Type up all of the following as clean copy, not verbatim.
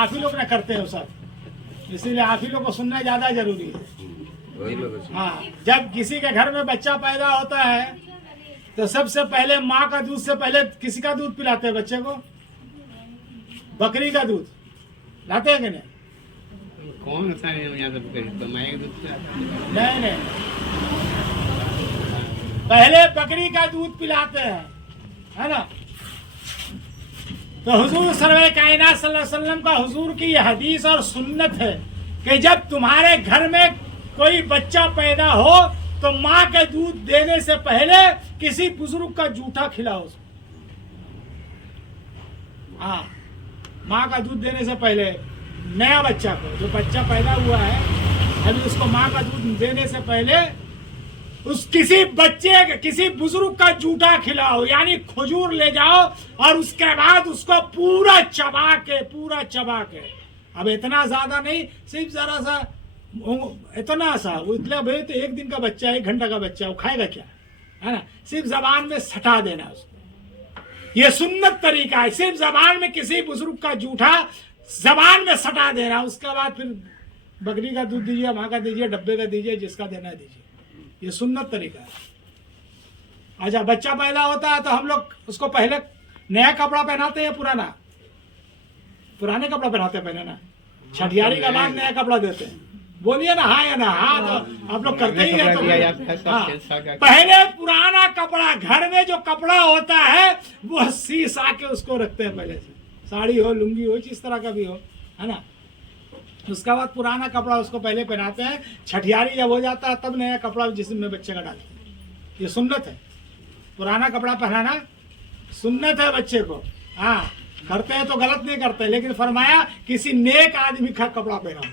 आप ही लोग ना करते हो सब, इसीलिए आप ही लोग को सुनना ज़्यादा जरूरी है। हाँ, जब किसी के घर में बच्चा पैदा होता है तो सबसे पहले माँ का दूध से पहले किसी का दूध पिलाते हैं बच्चे को? बकरी का दूध लाते हैं कि नहीं? कौन सा यहाँ तो माया का दूध नहीं, पहले बकरी का दूध पिलाते हैं, है ना। तो हुजूर सरवर कायनात सल्लल्लाहु अलैहि वसल्लम का हुजूर की यह हदीस और सुन्नत है कि जब तुम्हारे घर में कोई बच्चा पैदा हो तो माँ के दूध देने से पहले किसी बुजुर्ग का जूठा खिलाओ उसको। हाँ, माँ का दूध देने से पहले नया बच्चा को, जो बच्चा पैदा हुआ है अभी, उसको माँ का दूध देने से पहले उस किसी बुजुर्ग का जूठा खिलाओ, यानी खजूर ले जाओ और उसके बाद उसको पूरा चबा के, अब इतना ज्यादा नहीं, सिर्फ जरा सा, इतना सा, वो इतना भाई तो एक दिन का बच्चा है, 1 घंटा का बच्चा, वो खाएगा क्या, है ना। सिर्फ जबान में सटा देना उसको, ये सुन्नत तरीका है। सिर्फ जबान में किसी बुजुर्ग का जूठा जबान में सटा देना, उसके बाद फिर बकरी का दूध दीजिए, माँ का दीजिए, डब्बे का दीजिए, जिसका देना है दीजिए, ये सुन्नत तरीका है। अच्छा, बच्चा पैदा होता है तो हम लोग उसको पहले नया कपड़ा पहनाते हैं, पुराने कपड़ा पहनाते हैं पहले ना, छठियारी का बाद नया कपड़ा देते हैं। बोलिए ना हाँ या ना? हाँ, तो आप लोग करते ही हैं। तो हाँ, पहले पुराना कपड़ा, घर में जो कपड़ा होता है वो सी-सा के उसको रखते हैं पहले से, साड़ी हो, लुंगी हो, जिस तरह का भी हो, है ना। उसके बाद पुराना कपड़ा उसको पहले पहनाते हैं, छठियारी जब हो जाता है तब नया कपड़ा जिसमें बच्चे का डालते हैं। ये सुन्नत है, पुराना कपड़ा पहनाना सुन्नत है बच्चे को। हाँ, करते हैं तो गलत नहीं करते, लेकिन फरमाया किसी नेक आदमी का कपड़ा पहनाओ,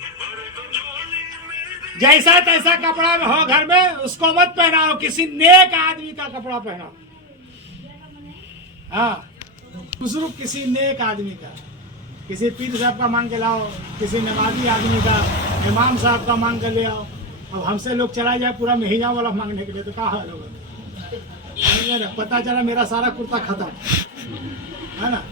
जैसा तैसा कपड़ा हो घर में उसको मत पहनाओ, किसी नेक आदमी का कपड़ा पहनाओ। हाँ, बुजुर्ग किसी नेक आदमी का, किसी पीर साहब का मांग के लाओ, किसी नमाजी आदमी का, इमाम साहब का मांग कर ले आओ। अब हमसे लोग चला जाए पूरा महीना वाला मांगने के लिए तो क्या हाल होगा। पता चला मेरा सारा कुर्ता खत्म, है ना।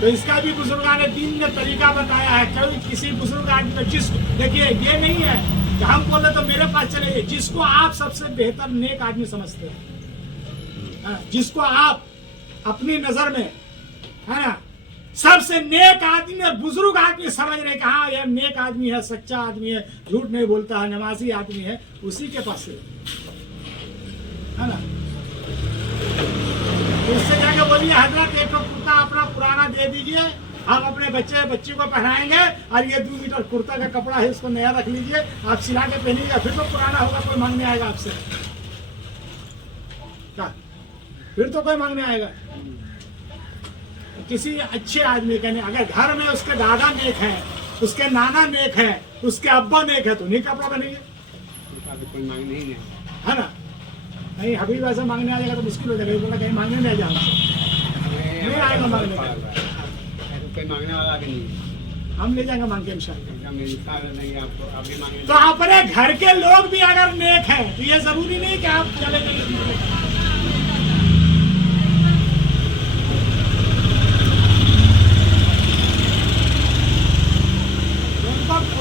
तो इसका भी बुजुर्गान ने दीन ने तरीका बताया है। कभी किसी बुजुर्ग आदमी को, जिसको देखिए ये नहीं है कि हम बोले तो मेरे पास चले, जिसको आप सबसे बेहतर नेक आदमी समझते हैं, जिसको आप अपनी नजर में, है ना, सबसे नेक आदमी है, बुजुर्ग आदमी समझ रहे कि हाँ यह नेक आदमी है, सच्चा आदमी है, झूठ नहीं बोलता है, नमाजी आदमी है, उसी के पास है ना। उससे जाके बोलिए हजरत एक कुर्ता अपना पुराना दे दीजिए, हम अपने बच्ची को पहनाएंगे, और ये 2 मीटर कुर्ता का कपड़ा है इसको नया रख लीजिए, आप सिला के पहनिएगा, फिर तो पुराना होगा, कोई मांगने आएगा आपसे क्या? फिर तो कोई मांगने आएगा। किसी अच्छे आदमी का नहीं, अगर घर में उसके दादा नेक है, उसके नाना नेक है, उसके अब्बा नेक है, तो नहीं कपड़ा पहनेंगे, कोई मांगने ही नहीं, है ना। नहीं, हबीब ऐसा मांगने आ जाएगा तो मुश्किल हो जाएगा, बोला कहीं मांगने नहीं जाएगा, नहीं आएगा मांगने का, कोई मांगने वाला भी नहीं, हम ले जाएंगे मांग के इंशाल्लाह। नहीं, तो अपने घर के लोग भी अगर नेक है तो ये जरूरी नहीं कि आप चले जाइए।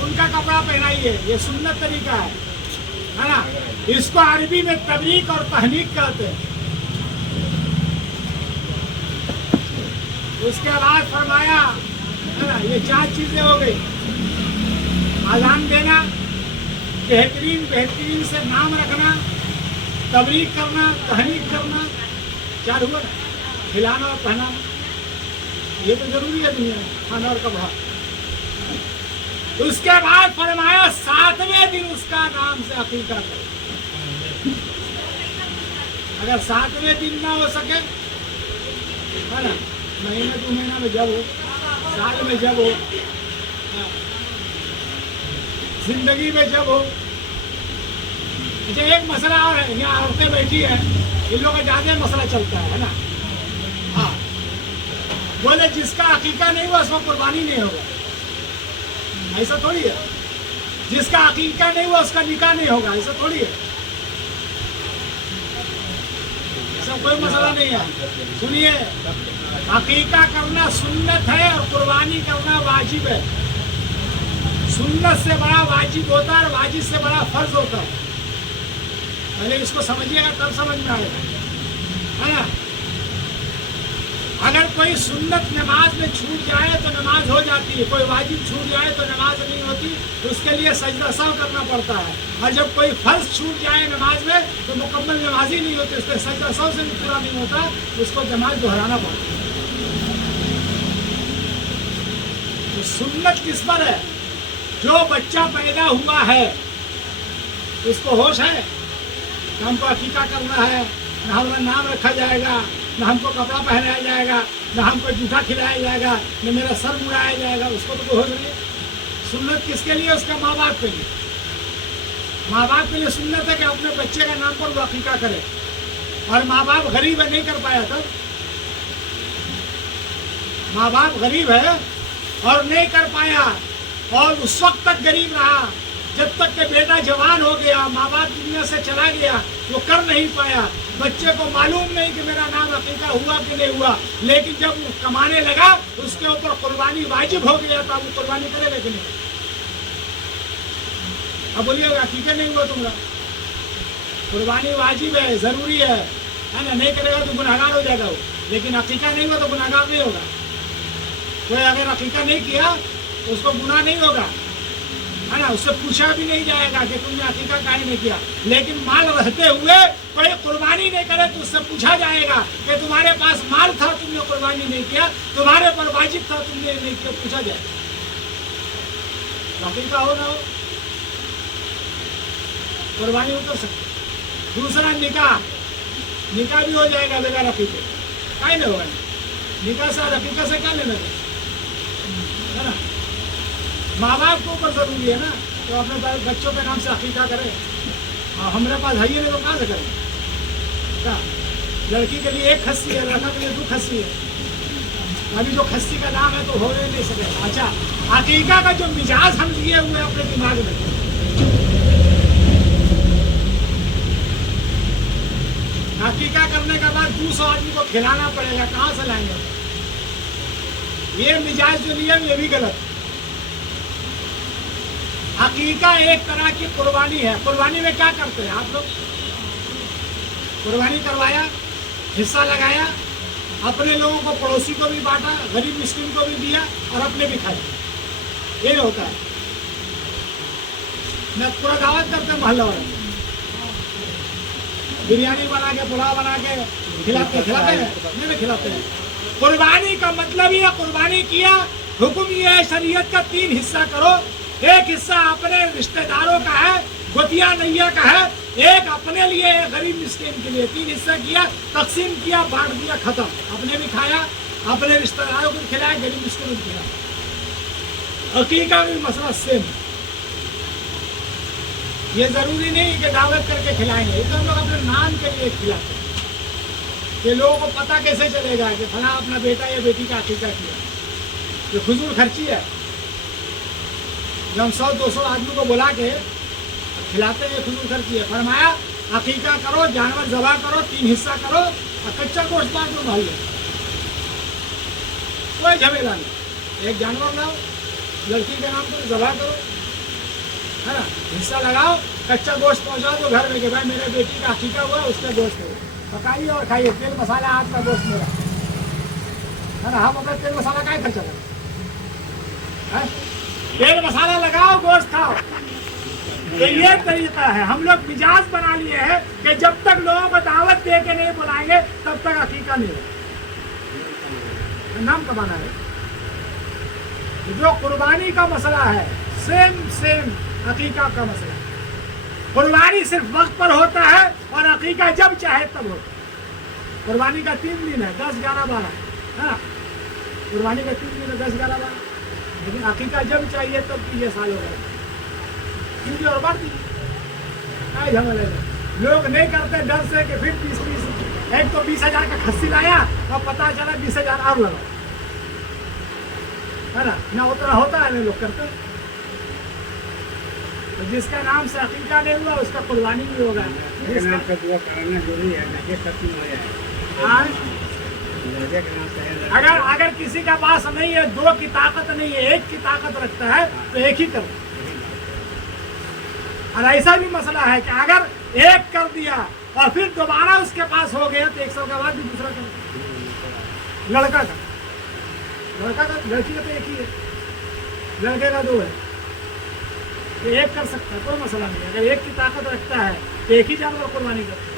उनका कपड़ा पहनाइए, ये सुन्नत तरीका है ना। इसको अरबी में तबरीक और तहनीक कहते हैं। उसके बाद फरमाया, है ना, ये 4 चीजें हो गई, आजान देना, बेहतरीन से नाम रखना, तबरीक करना, तहनीक करना, 4 हुआ ना, खिलाना और पहनाना, ये तो जरूरी है दुनिया में, खाना और कपड़ा। उसके बाद फरमाया 7वें दिन उसका नाम से अकीका करो। अगर 7वें दिन ना हो सके, है ना, महीने 2 महीना में जब हो, साल में जब हो, जिंदगी में जब हो। अच्छा, एक मसला और है, यहाँ औरतें बैठी है, इन लोगों का ज्यादा मसला चलता है ना। हाँ, बोले जिसका अकीका नहीं हुआ उसको कुर्बानी नहीं होगा, ऐसा थोड़ी है। जिसका अकीका नहीं हुआ उसका निकाह नहीं होगा, ऐसा थोड़ी है, ऐसा उसका कोई मसला नहीं है। सुनिए, अकीका करना सुन्नत है और कुर्बानी करना वाजिब है। सुन्नत से बड़ा वाजिब होता है और वाजिब से बड़ा फर्ज होता है। पहले इसको समझिएगा तब समझ में आएगा, है ना। अगर कोई सुन्नत नमाज में छूट जाए तो नमाज हो जाती है, कोई वाजिब छूट जाए तो नमाज नहीं होती, उसके लिए सजदा सहव करना पड़ता है। और जब कोई फर्ज छूट जाए नमाज में तो मुकम्मल नमाज ही नहीं होती, उसके सजदा सहव से भी पूरा नहीं होता, उसको नमाज दोहराना पड़ता है। तो सुन्नत किस पर है? जो बच्चा पैदा हुआ है उसको होश है कि हमको अकीका करना है, न हमारा नाम रखा जाएगा, न हमको कपड़ा पहनाया जाएगा, न हमको जूठा खिलाया जाएगा, न मेरा सर मुड़ाया जाएगा, उसको तो कोई होश नहीं है। सुन्नत किसके लिए? उसके माँ बाप के लिए। माँ बाप के लिए सुन्नत है कि अपने बच्चे का नाम पर वो अकीका करे। और माँ बाप गरीब है, नहीं कर पाया तब। माँ बाप गरीब है और नहीं कर पाया, और उस वक्त तक गरीब रहा जब तक कि बेटा जवान हो गया, माँ बाप दुनिया से चला गया, वो कर नहीं पाया। बच्चे को मालूम नहीं कि मेरा नाम अकीका हुआ कि नहीं हुआ, लेकिन जब वो कमाने लगा उसके ऊपर कुर्बानी वाजिब हो गया, तब वो कुर्बानी करेगा कि नहीं? अब बोलिएगा अकीका नहीं हुआ तुम्हारा, कुर्बानी वाजिब है, जरूरी है ना। नहीं करेगा तो गुनहगार हो जाएगा वो, लेकिन अकीका नहीं हुआ तो गुनहगार नहीं होगा। कोई अगर अकीका नहीं किया तो उसको गुनाह नहीं होगा, है ना। उससे पूछा भी नहीं जाएगा कि तुमने अकीका काहे नहीं किया। लेकिन माल रहते हुए कोई कुर्बानी नहीं करे तो उससे पूछा जाएगा कि तुम्हारे पास माल था, तुमने कुर्बानी नहीं किया, तुम्हारे पर वाजिब था, तुमने नहीं किया, पूछा जाएगा। अकीका हो ना हो, कुर्बानी उतर सकती। दूसरा निकाह, निकाह भी हो जाएगा बगैर अकीके, काहे नहीं होगा। निकाह से अकीका से क्या लेना है ना। माँ बाप के ऊपर जरूरी है ना, तो अपने बच्चों के नाम से अकीका करें। हमारे पास है ही नहीं तो कहाँ से करें? क्या लड़की के लिए एक खस्सी है, लड़का के लिए 2 खस्सी है। अभी जो खस्सी का नाम है तो हो नहीं सकेगा। अच्छा, अकीका का जो मिजाज हम लिए हुए अपने दिमाग में, अकीका करने के बाद 200 आदमी को खिलाना पड़ेगा, कहाँ से लाएंगे? ये मिजाज जो लिए ये भी गलत। अकीका एक तरह की कुर्बानी है। कुर्बानी में क्या करते हैं आप लोग? कुर्बानी करवाया, हिस्सा लगाया, अपने लोगों को, पड़ोसी को भी बांटा, गरीब मिस्किन को भी दिया और अपने भी खाए। ये होता है। मैं पूरा दावत करते मोहल्ला वाले, बिरयानी बना के, पुलाव बना के खिलाते हैं, नहीं खिलाते हैं। कुर्बानी का मतलब ही है, कुर्बानी किया, हुक्म ये है शरीयत का 3 हिस्सा करो। एक हिस्सा अपने रिश्तेदारों का है, गोतिया नैया का है, एक अपने लिए, गरीब मिस्किन के लिए। 3 हिस्सा किया, तकसीम किया, बांट दिया, खत्म। अपने भी खाया, अपने रिश्तेदारों को भी खिलाया, गरीब मिस्किन को भी खिलाया। अकीका भी मसला सेम। ये जरूरी नहीं कि दावत करके खिलाएंगे, तो हम लोग अपने नाम के लिए खिलाते हैं कि लोगों को पता कैसे चलेगा कि फला अपना बेटा या बेटी का अकीका किया। ये फजूल खर्ची है। जब हम 100-200 आदमी को बुला के खिलाते हैं, फजूल खर्ची है। फरमाया अकीका करो, जानवर ज़बह करो, 3 हिस्सा करो और कच्चा गोश्त बांट दो मोहल्ले। कोई झमेला नहीं। एक जानवर लाओ, लड़की के नाम पर ज़बह करो, है ना, हिस्सा लगाओ, कच्चा गोश्त पहुंचा दो घर में कि भाई मेरे बेटी का अकीका हुआ, उसका गोश्त करो, पकाइए और खाइए। तेल मसाला आपका गोश्त मेरा, है ना। हम अपना तेल मसाला क्या खर्चा करें? तेल मसाला लगाओ, गोश्त खाओ। तो ये तरीका है। हम लोग मिजाज बना लिए हैं कि जब तक लोगों को दावत दे के नहीं बुलाएंगे तब तक अकीका नहीं होगा। नाम कमाना है। जो कुर्बानी का मसला है, सेम अकीका का मसला। कुर्बानी सिर्फ वक्त पर होता है और अकीका जब चाहे तब होता है। कुर्बानी का 3 दिन है, 10, 11, 12, है ना। कुर्बानी का 3 दिन है, 10, 11, 12। लेकिन अकीका जब चाहिए तब कीजिए, साल हो गए कीजिए और बात कीजिए। झमेला लोग नहीं करते डर से कि फिर 20 एक तो 20,000 का खस्सी लाया और पता चला 20,000 और लगा, है ना। उतना होता है, नहीं लोग करते। तो जिसका नाम से अकीका नहीं हुआ उसका कुर्बानी भी होगा। के नाम पे दुआ कराना जरूरी है, नजर खत्म हो जाए। हाँ? नजर के नाम से अगर किसी का पास नहीं है, दो की ताकत नहीं है, एक की ताकत रखता है तो एक ही करो। और ऐसा भी मसला है कि अगर एक कर दिया और फिर दोबारा उसके पास हो गया तो 1 साल के बाद भी दूसरा कर। लड़का का लड़की का तो एक ही है, लड़के का 2 है, तो एक कर सकता है, कोई मसला नहीं है। अगर एक की ताकत रखता है तो एक ही जानवर कुर्बानी करता है।